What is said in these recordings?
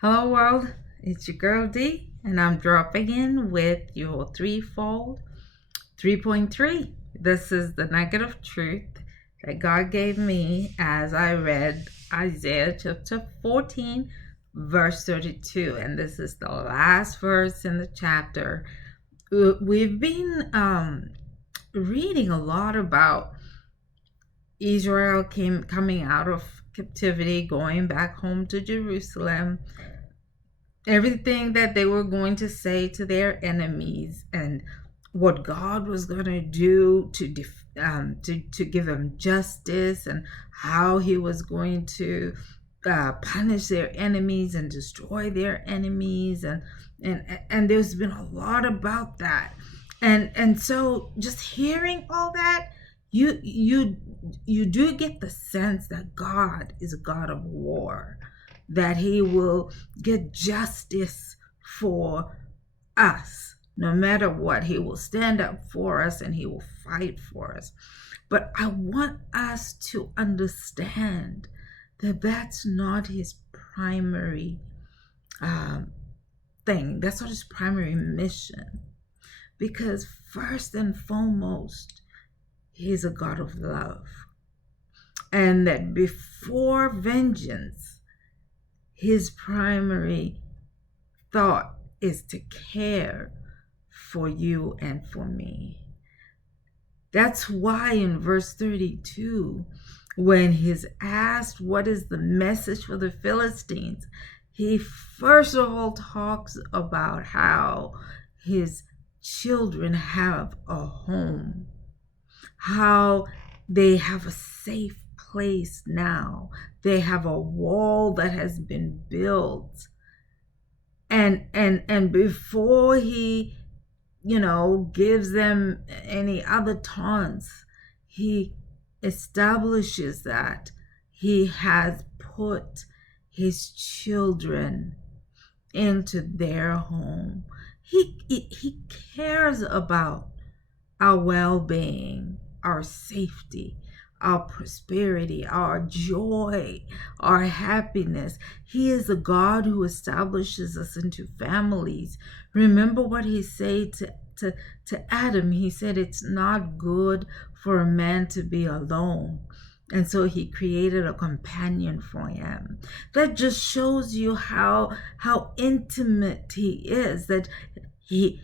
Hello, world. It's your girl D, and I'm dropping in with your threefold 3.3. This is the nugget of truth that God gave me as I read Isaiah chapter 14, verse 32. And this is the last verse in the chapter. We've been reading a lot about Israel coming out of captivity, going back home to Jerusalem, everything that they were going to say to their enemies, and what God was going to do to give them justice, and how He was going to punish their enemies and destroy their enemies, and there's been a lot about that, and so just hearing all that, you do get the sense that God is a God of war, that He will get justice for us. No matter what, He will stand up for us and He will fight for us. But I want us to understand that that's not His primary thing. That's not His primary mission. Because first and foremost, He is a God of love. And that before vengeance, His primary thought is to care for you and for me. That's why in verse 32, when He's asked what is the message for the Philistines, He first of all talks about how His children have a home, how they have a safe place now. They have a wall that has been built. And before He gives them any other taunts, He establishes that He has put His children into their home. He cares about our well-being, our safety, our prosperity, our joy, our happiness. He is a God who establishes us into families. Remember what He said to Adam. He said it's not good for a man to be alone. And so He created a companion for him. That just shows you how intimate He is, that he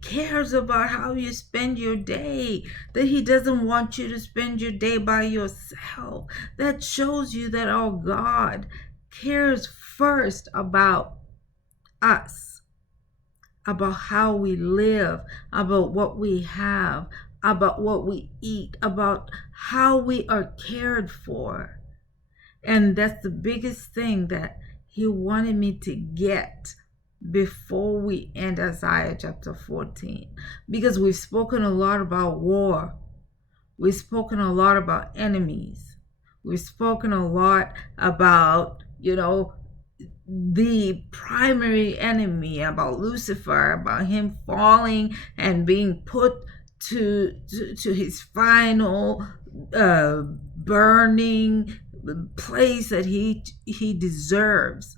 cares about how you spend your day, that He doesn't want you to spend your day by yourself. That shows you that our God cares first about us, about how we live, about what we have, about what we eat, about how we are cared for. And that's the biggest thing that He wanted me to get before we end Isaiah chapter 14, because we've spoken a lot about war. We've spoken a lot about enemies. We've spoken a lot about, the primary enemy, about Lucifer, about him falling and being put to his final burning place that he deserves.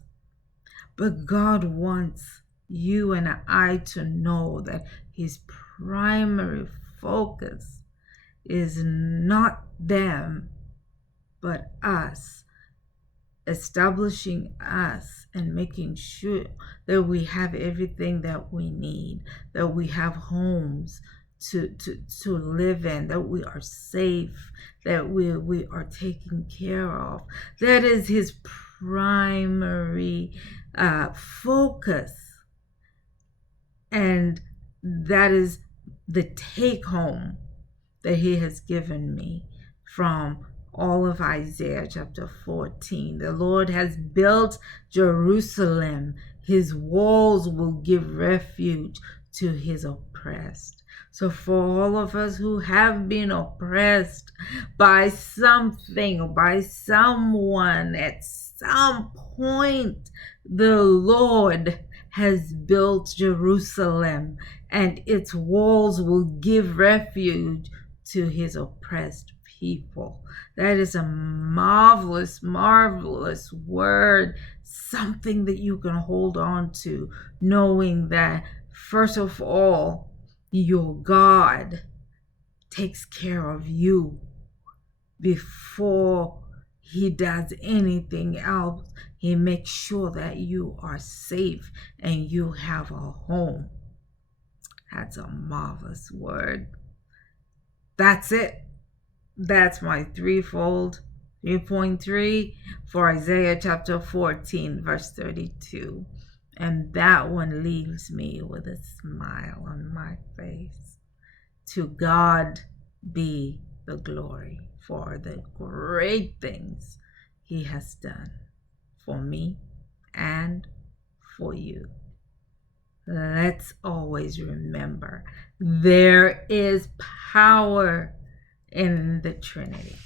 But God wants you and I to know that His primary focus is not them, but us, establishing us and making sure that we have everything that we need, that we have homes to live in, that we are safe, that we are taken care of. That is His primary focus, and that is the take home that He has given me from all of Isaiah chapter 14. The Lord has built Jerusalem. His walls will give refuge to His oppressed. So for all of us who have been oppressed by something or by someone at some point, the Lord has built Jerusalem, and its walls will give refuge to His oppressed people. That is a marvelous, marvelous word, something that you can hold on to, knowing that, first of all, your God takes care of you before he does anything else. He makes sure that you are safe and you have a home. That's a marvelous word. That's it. That's my threefold 3.3 for Isaiah chapter 14, verse 32. And that one leaves me with a smile on my face. To God be the glory for the great things he has done for me and for you. Let's always remember there is power in the Trinity.